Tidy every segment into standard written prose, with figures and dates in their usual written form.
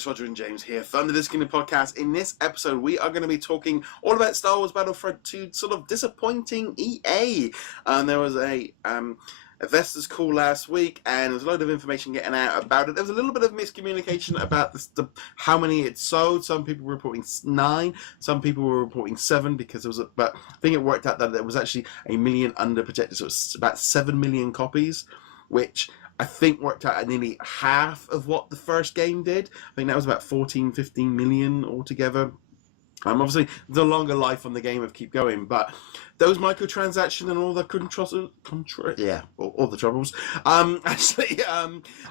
It's Roger and James here from the DisKingdom podcast. In this episode, we are going to be talking all about Star Wars Battlefront 2, sort of disappointing EA. There was a investors call last week, and there's a load of information getting out about it. There was a little bit of miscommunication about how many it sold. Some people were reporting 9, some people were reporting 7, because there was but I think it worked out that there was actually a million under projected, so it was about 7 million copies, which I think worked out at nearly half of what the first game did. I think that was about 14, 15 million altogether. Obviously, the longer life on the game of keep going, but those microtransactions and all the all the troubles,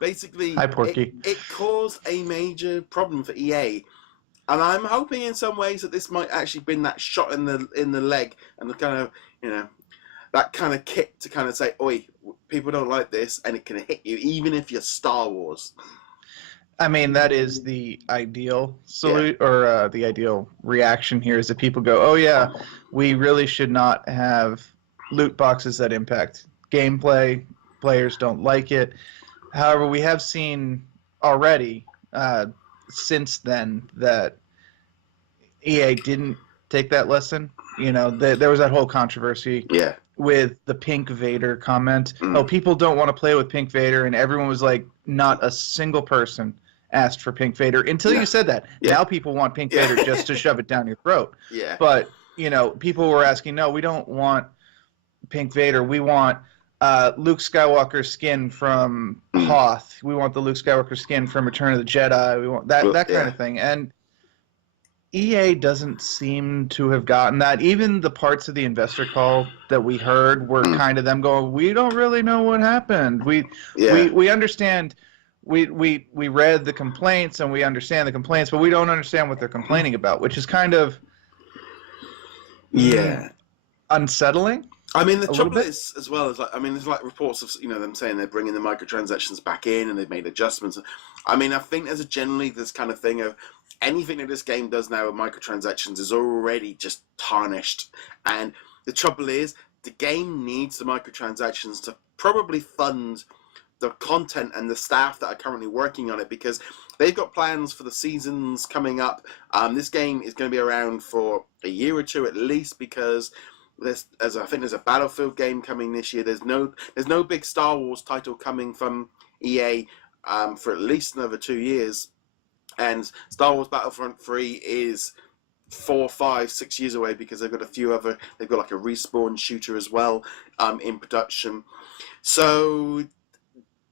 basically, Hi, Porky. It caused a major problem for EA. And I'm hoping in some ways that this might actually been that shot in the leg, and the kind of, that kind of kick to kind of say, oi, people don't like this, and it can hit you even if you're Star Wars. I mean, that is the ideal or the ideal reaction here, is that people go, oh yeah, we really should not have loot boxes that impact gameplay. Players don't like it. However, we have seen already since then that EA didn't take that lesson. There was that whole controversy with the Pink Vader comment. Oh, people don't want to play with Pink Vader, and everyone was like, not a single person asked for Pink Vader until you said that. Now people want Pink Vader just to shove it down your throat. But, people were asking, no, we don't want Pink Vader. We want Luke Skywalker's skin from Hoth. We want the Luke Skywalker skin from Return of the Jedi. We want that kind of thing. And EA doesn't seem to have gotten that. Even the parts of the investor call that we heard were kind of them going, we don't really know what happened. We understand. We read the complaints and we understand the complaints, but we don't understand what they're complaining about, which is kind of unsettling. I mean, the trouble is, as well, as there's reports of them saying they're bringing the microtransactions back in and they've made adjustments. I mean, I think there's generally this kind of thing of anything that this game does now with microtransactions is already just tarnished. And the trouble is, the game needs the microtransactions to probably fund the content and the staff that are currently working on it, because they've got plans for the seasons coming up. This game is going to be around for a year or two at least, because I think there's a Battlefield game coming this year. There's no big Star Wars title coming from EA for at least another 2 years, and Star Wars Battlefront 3 is 4, 5, 6 years away, because they've got a few other. They've got like a respawn shooter as well in production. So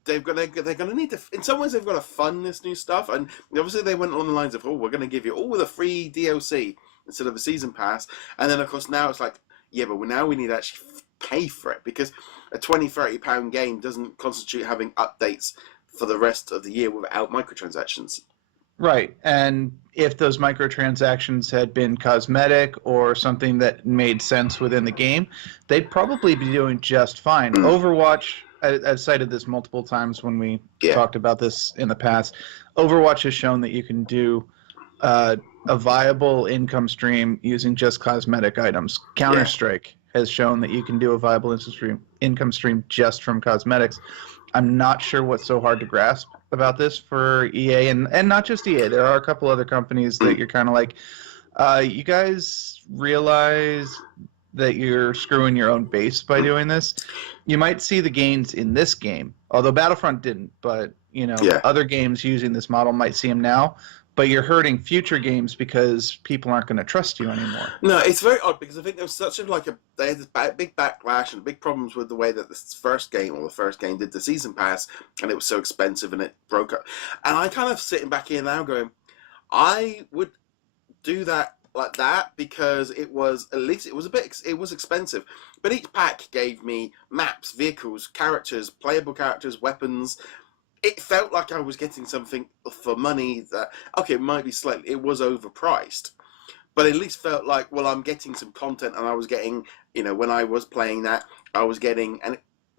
they're going to need to, in some ways, they've got to fund this new stuff. And obviously they went along the lines of, we're going to give you all the free DLC instead of a season pass. And then, of course, now it's like, but now we need to actually pay for it, because a £20, £30 game doesn't constitute having updates for the rest of the year without microtransactions. Right. And if those microtransactions had been cosmetic or something that made sense within the game, they'd probably be doing just fine. Overwatch, I've cited this multiple times when we talked about this in the past. Overwatch has shown that you can do a viable income stream using just cosmetic items. Counter-Strike has shown that you can do a viable income stream just from cosmetics. I'm not sure what's so hard to grasp about this for EA, and not just EA. There are a couple other companies that you're kind of like, you guys realize that you're screwing your own base by doing this? You might see the gains in this game, although Battlefront didn't, but other games using this model might see them now. But you're hurting future games because people aren't going to trust you anymore. No, it's very odd, because I think there was they had this big backlash and big problems with the way that the first game did the season pass, and it was so expensive and it broke up. And I kind of sitting back here now going, I would do that like that, because it was expensive, but each pack gave me maps, vehicles, characters, playable characters, weapons. It felt like I was getting something for money that, it might be slightly, it was overpriced, but at least felt like, well, I'm getting some content, and I was getting, when I was playing that, I was getting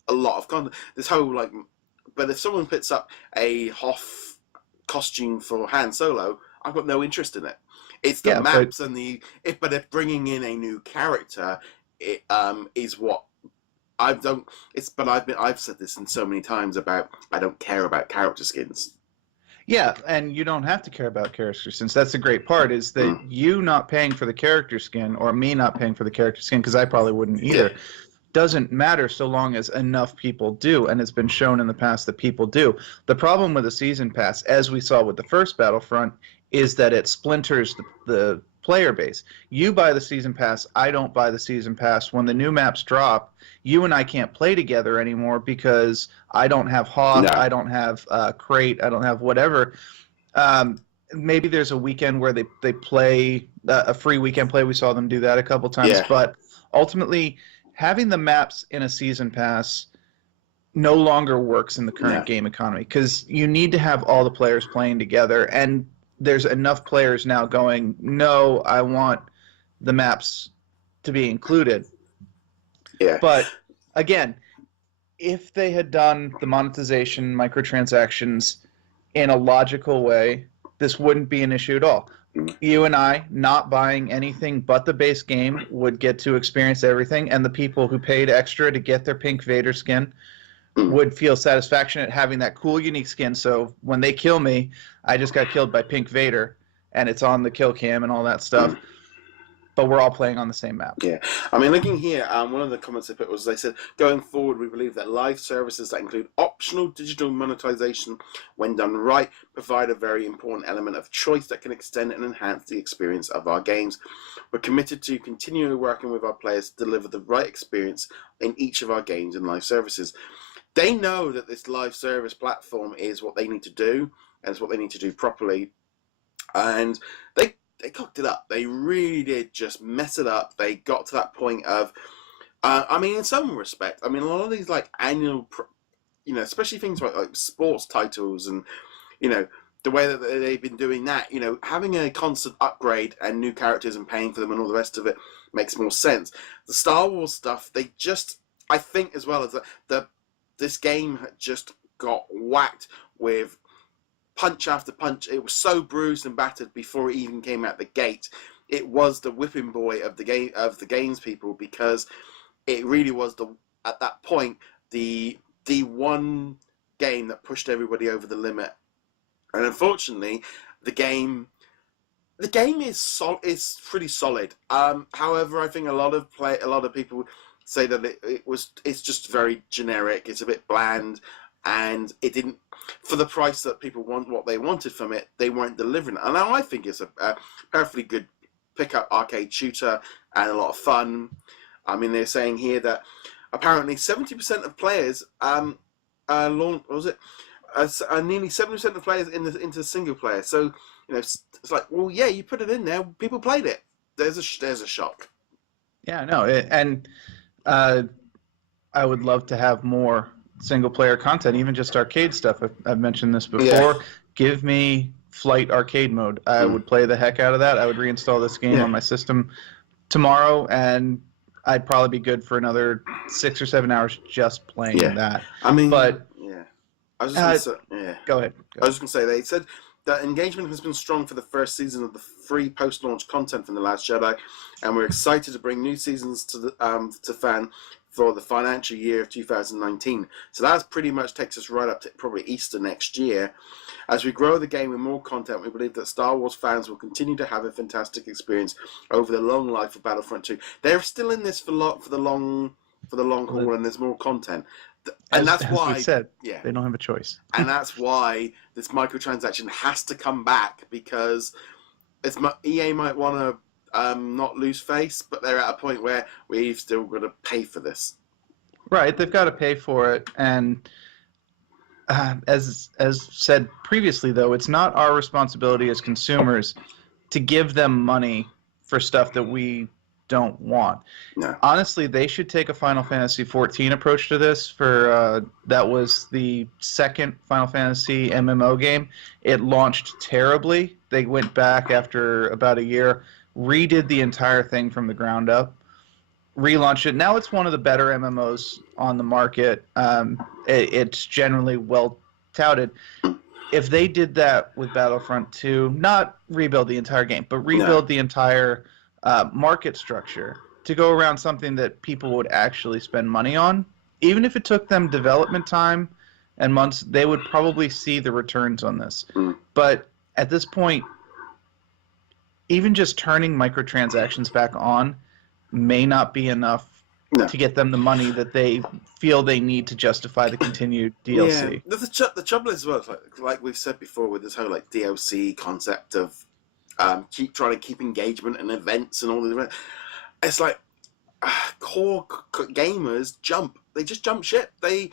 a lot of content. This whole, but if someone puts up a Hoth costume for Han Solo, I've got no interest in it. It's the maps but if bringing in a new character, is what I've said this in so many times about, I don't care about character skins. Yeah, and you don't have to care about character skins. That's the great part, is that you not paying for the character skin, or me not paying for the character skin, because I probably wouldn't either, Yeah. doesn't matter so long as enough people do, and it's been shown in the past that people do. The problem with the season pass, as we saw with the first Battlefront, is that it splinters the player base. You buy the season pass, I don't buy the season pass. When the new maps drop, you and I can't play together anymore because I don't have Hoth, No. I don't have Crate, I don't have whatever. Maybe there's a weekend where they play a free weekend play. We saw them do that a couple times, Yeah. but ultimately having the maps in a season pass no longer works in the current game economy, because you need to have all the players playing together, and there's enough players now going, no, I want the maps to be included. Yeah. But again, if they had done the monetization, microtransactions in a logical way, this wouldn't be an issue at all. You and I, not buying anything but the base game, would get to experience everything, and the people who paid extra to get their pink Vader skin would feel satisfaction at having that cool, unique skin. So when they kill me, I just got killed by pink Vader, and it's on the kill cam and all that stuff. But we're all playing on the same map. Yeah, I mean, looking here, one of the comments they put was, they said, going forward, we believe that live services that include optional digital monetization, when done right, provide a very important element of choice that can extend and enhance the experience of our games. We're committed to continually working with our players to deliver the right experience in each of our games and live services. They know that this live service platform is what they need to do, and it's what they need to do properly. And they cocked it up. They really did just mess it up. They got to that point of, I mean, in some respect, I mean, a lot of these like annual, especially things like sports titles and, the way that they've been doing that, having a constant upgrade and new characters and paying for them and all the rest of it makes more sense. The Star Wars stuff, they just, I think as well as this game had just got whacked with punch after punch. It was so bruised and battered before it even came out the gate. It was the whipping boy of the games people, because it really was at that point the one game that pushed everybody over the limit. And unfortunately, the game is pretty solid. However, I think a lot of people say that it's just very generic. It's a bit bland, and it didn't, for the price that people want what they wanted from it, they weren't delivering. And now I think it's a perfectly good pickup arcade shooter and a lot of fun. I mean, they're saying here that apparently 70% of players nearly 70% of players into single player. So it's like, well, yeah, you put it in there, people played it. There's a shock. Yeah, no, and I would love to have more single player content, even just arcade stuff. I've mentioned this before. Yeah. Give me flight arcade mode. I would play the heck out of that. I would reinstall this game on my system tomorrow, and I'd probably be good for another 6 or 7 hours just playing that. I mean, but I was just going to say, Go ahead. I was just going to say, they said that engagement has been strong for the first season of the free post-launch content from The Last Jedi, and we're excited to bring new seasons to fan for the financial year of 2019. So that pretty much takes us right up to probably Easter next year. As we grow the game with more content, we believe that Star Wars fans will continue to have a fantastic experience over the long life of Battlefront 2. They're still in this for the long haul, and there's more content. And that's why, as we said, they don't have a choice. And that's why this microtransaction has to come back, because EA might want to not lose face, but they're at a point where we've still got to pay for this. Right, they've got to pay for it, and as said previously, though, it's not our responsibility as consumers to give them money for stuff that we don't want. No. Honestly, they should take a Final Fantasy XIV approach to this. That was the second Final Fantasy MMO game. It launched terribly. They went back after about a year, redid the entire thing from the ground up, relaunched it. Now it's one of the better MMOs on the market. It's generally well touted. If they did that with Battlefront 2, not rebuild the entire game, but rebuild the entire market structure to go around something that people would actually spend money on, even if it took them development time and months, they would probably see the returns on this. Mm. But at this point, even just turning microtransactions back on may not be enough to get them the money that they feel they need to justify the continued DLC. Yeah, the trouble is, well, like we've said before, with this whole like DLC concept of trying to keep engagement and events and all the, it's like core gamers jump. They just jump ship. They,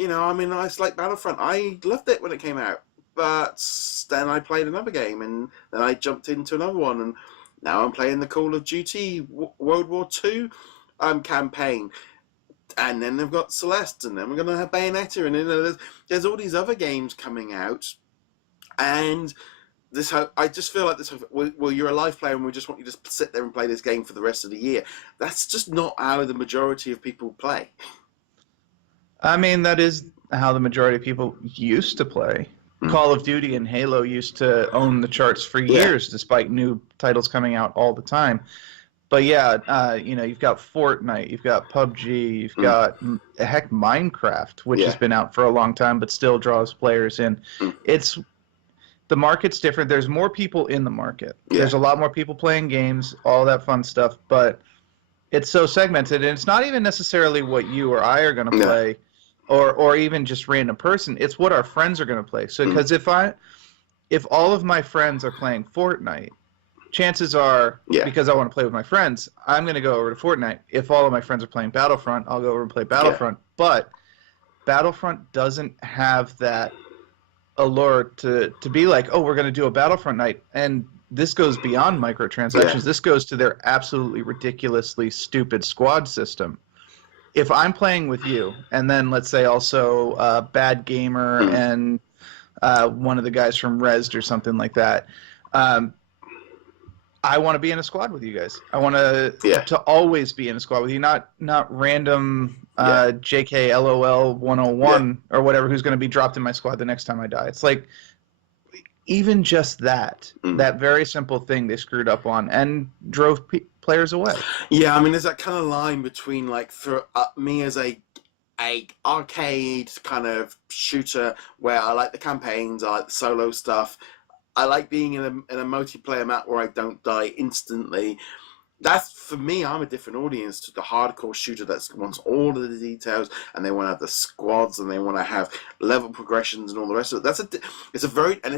I mean, it's like Battlefront. I loved it when it came out, but then I played another game, and then I jumped into another one, and now I'm playing the Call of Duty World War II campaign, and then they've got Celeste, and then we're going to have Bayonetta, and there's all these other games coming out, and I just feel like this. Well, you're a live player, and we just want you to sit there and play this game for the rest of the year. That's just not how the majority of people play. I mean, that is how the majority of people used to play. Call of Duty and Halo used to own the charts for years, despite new titles coming out all the time. But yeah, you've got Fortnite, you've got PUBG, you've got heck Minecraft, which has been out for a long time, but still draws players in. The market's different. There's more people in the market. Yeah. There's a lot more people playing games, all that fun stuff, but it's so segmented, and it's not even necessarily what you or I are going to play, or even just random person. It's what our friends are going to play. So because if all of my friends are playing Fortnite, chances are, because I want to play with my friends, I'm going to go over to Fortnite. If all of my friends are playing Battlefront, I'll go over and play Battlefront. But Battlefront doesn't have that allure to be like, oh, we're going to do a Battlefront night. And this goes beyond microtransactions. This goes to their absolutely ridiculously stupid squad system. If I'm playing with you, and then let's say also Bad Gamer and one of the guys from Rezzed or something like that, I want to be in a squad with you guys. I want to always be in a squad with you, not random JK LOL 101 or whatever who's going to be dropped in my squad the next time I die. It's like even just that very simple thing they screwed up on and drove players away. Yeah, I mean, there's that kind of line between like for me as a arcade kind of shooter where I like the campaigns, I like the solo stuff. I like being in a multiplayer map where I don't die instantly. That's, for me, I'm a different audience to the hardcore shooter that wants all of the details, and they want to have the squads, and they want to have level progressions and all the rest of it. It's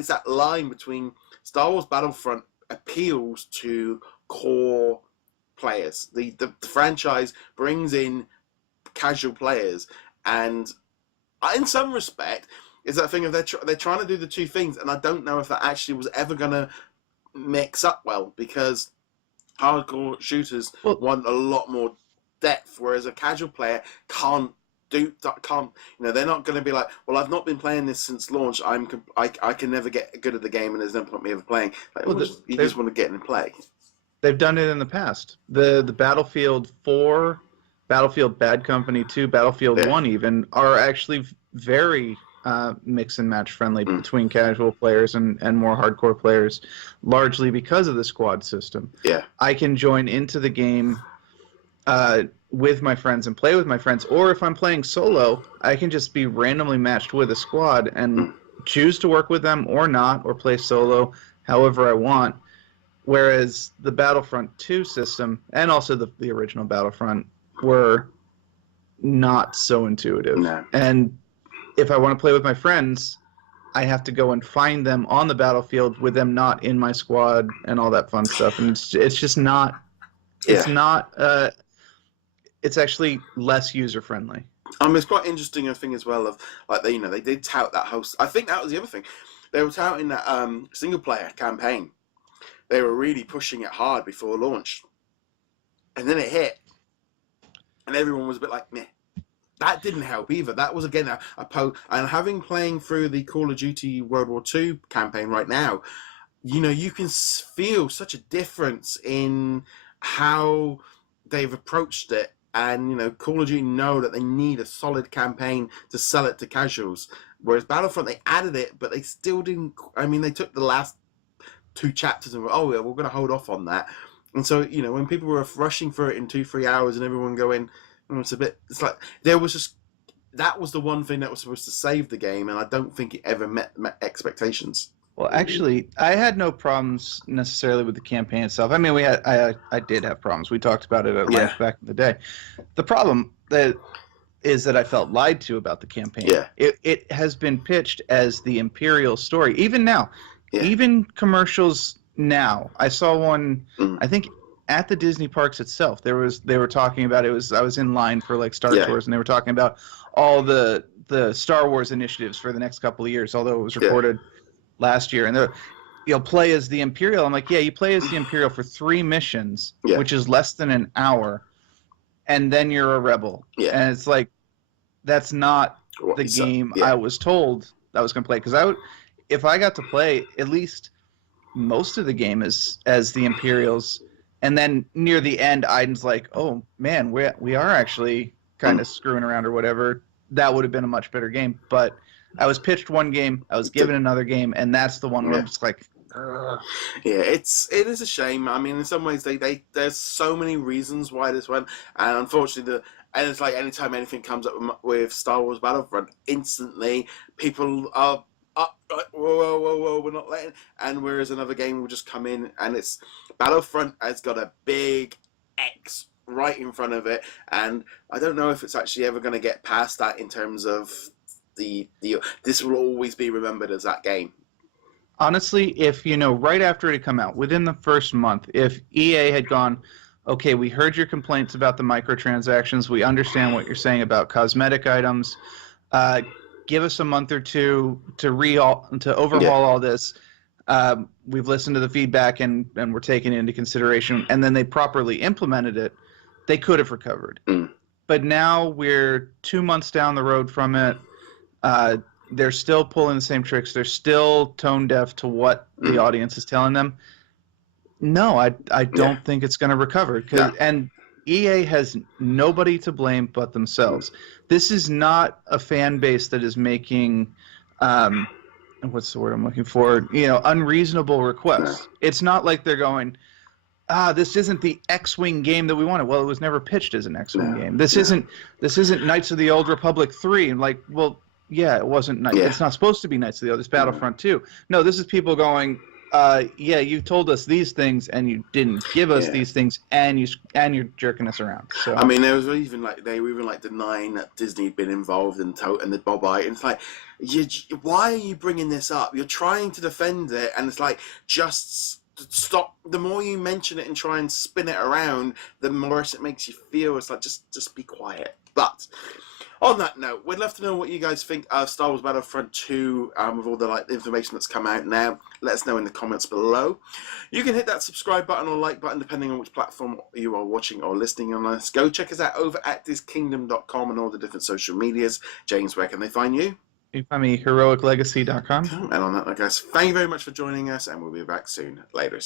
that line between Star Wars Battlefront appeals to core players. The franchise brings in casual players, and in some respect, is that thing of they're trying to do the two things, and I don't know if that actually was ever going to mix up well, because hardcore shooters want a lot more depth, whereas a casual player can't. They're not going to be like, well, I've not been playing this since launch. I can never get good at the game, and there's no point me ever playing. Like, you just want to get in and play. They've done it in the past. The Battlefield 4, Battlefield Bad Company 2, Battlefield 1 even are actually very mix and match friendly between casual players and more hardcore players, largely because of the squad system. Yeah, I can join into the game with my friends and play with my friends, or if I'm playing solo, I can just be randomly matched with a squad and choose to work with them or not, or play solo however I want. Whereas the Battlefront 2 system, and also the original Battlefront, were not so intuitive. No. And if I want to play with my friends, I have to go and find them on the battlefield with them not in my squad and all that fun stuff. And it's just not. It's not. It's actually less user friendly. It's quite interesting a thing as well of like they did tout that host. I think that was the other thing. They were touting that single player campaign. They were really pushing it hard before launch, and then it hit, and everyone was a bit like, meh. That didn't help either. That was, again, and having playing through the Call of Duty World War II campaign right now, you can feel such a difference in how they've approached it. And, Call of Duty know that they need a solid campaign to sell it to casuals. Whereas Battlefront, they added it, but they still didn't. I mean, they took the last 2 chapters and went, oh, yeah, we're going to hold off on that. And so, when people were rushing for it in 2-3 hours and everyone going, it's like there was just that was the one thing that was supposed to save the game, and I don't think it ever met expectations. Well, actually, I had no problems necessarily with the campaign itself. I mean, I did have problems. We talked about it at length back in the day. The problem that is that I felt lied to about the campaign. Yeah. It has been pitched as the Imperial story. Even now, even commercials now. I saw one, I think, at the Disney parks itself. They were talking about it. I was in line for like Star Tours, and they were talking about all the Star Wars initiatives for the next couple of years, although it was recorded last year. And you'll play as the Imperial. I'm like, yeah, you play as the Imperial for 3 missions, which is less than an hour, and then you're a rebel. Yeah. And it's like, that's not the game I was told I was going to play. Because if I got to play at least most of the game as the Imperials, and then near the end, Iden's like, oh, man, we are actually kind of screwing around or whatever, that would have been a much better game. But I was pitched one game, I was given another game, and that's the one where I'm just like, ugh. Yeah, it is a shame. I mean, in some ways, there's so many reasons why this went, and unfortunately, and it's like anytime anything comes up with Star Wars Battlefront, instantly people are up, like, whoa, we're not letting. And whereas another game will just come in, and it's Battlefront has got a big X right in front of it, and I don't know if it's actually ever going to get past that in terms of this will always be remembered as that game. Honestly, if, right after it had come out, within the first month, if EA had gone, okay, we heard your complaints about the microtransactions, we understand what you're saying about cosmetic items, give us a month or two to overhaul all this, we've listened to the feedback and we're taking it into consideration, and then they properly implemented it, they could have recovered. But now we're 2 months down the road from it. They're still pulling the same tricks. They're still tone deaf to what the audience is telling them. No, I don't think it's going to recover. And EA has nobody to blame but themselves. This is not a fan base that is making, what's the word I'm looking for? Unreasonable requests. It's not like they're going, this isn't the X-Wing game that we wanted. Well, it was never pitched as an X-Wing game. This isn't Knights of the Old Republic 3. And like, well, yeah, it wasn't. It's not supposed to be Knights of the Old. It's Battlefront 2. No, this is people going, you told us these things and you didn't give us these things, and you're jerking us around. So I mean, there was even they were even denying that Disney had been involved in the Bob Iger. It's like, why are you bringing this up? You're trying to defend it, and it's like, just stop. The more you mention it and try and spin it around, the worse it makes you feel. It's like, just be quiet. But on that note, we'd love to know what you guys think of Star Wars Battlefront 2 with all the information that's come out now. Let us know in the comments below. You can hit that subscribe button or like button depending on which platform you are watching or listening on us. Go check us out over at DisKingdom.com and all the different social medias. James, where can they find you? You can find me heroiclegacy.com. And on that, guys, thank you very much for joining us, and we'll be back soon. Later.